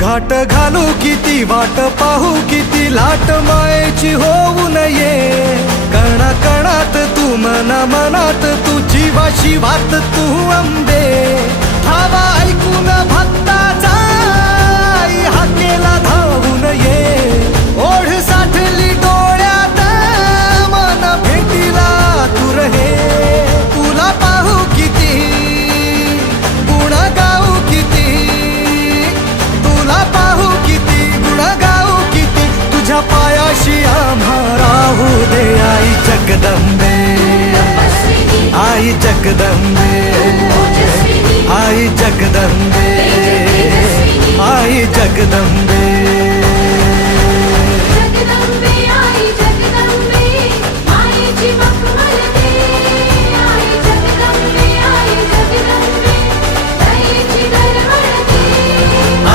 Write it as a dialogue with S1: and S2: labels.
S1: घाट घालू किती वाट पाहू किती लाट मायेची होऊ नये. कणा कणात तू मना मनात तू जीवा शिवात तू अम पायाशी आम्हा राहू हो दे आई जगदंबे आई जगदंबे आई जगदंबे आई जगदंबे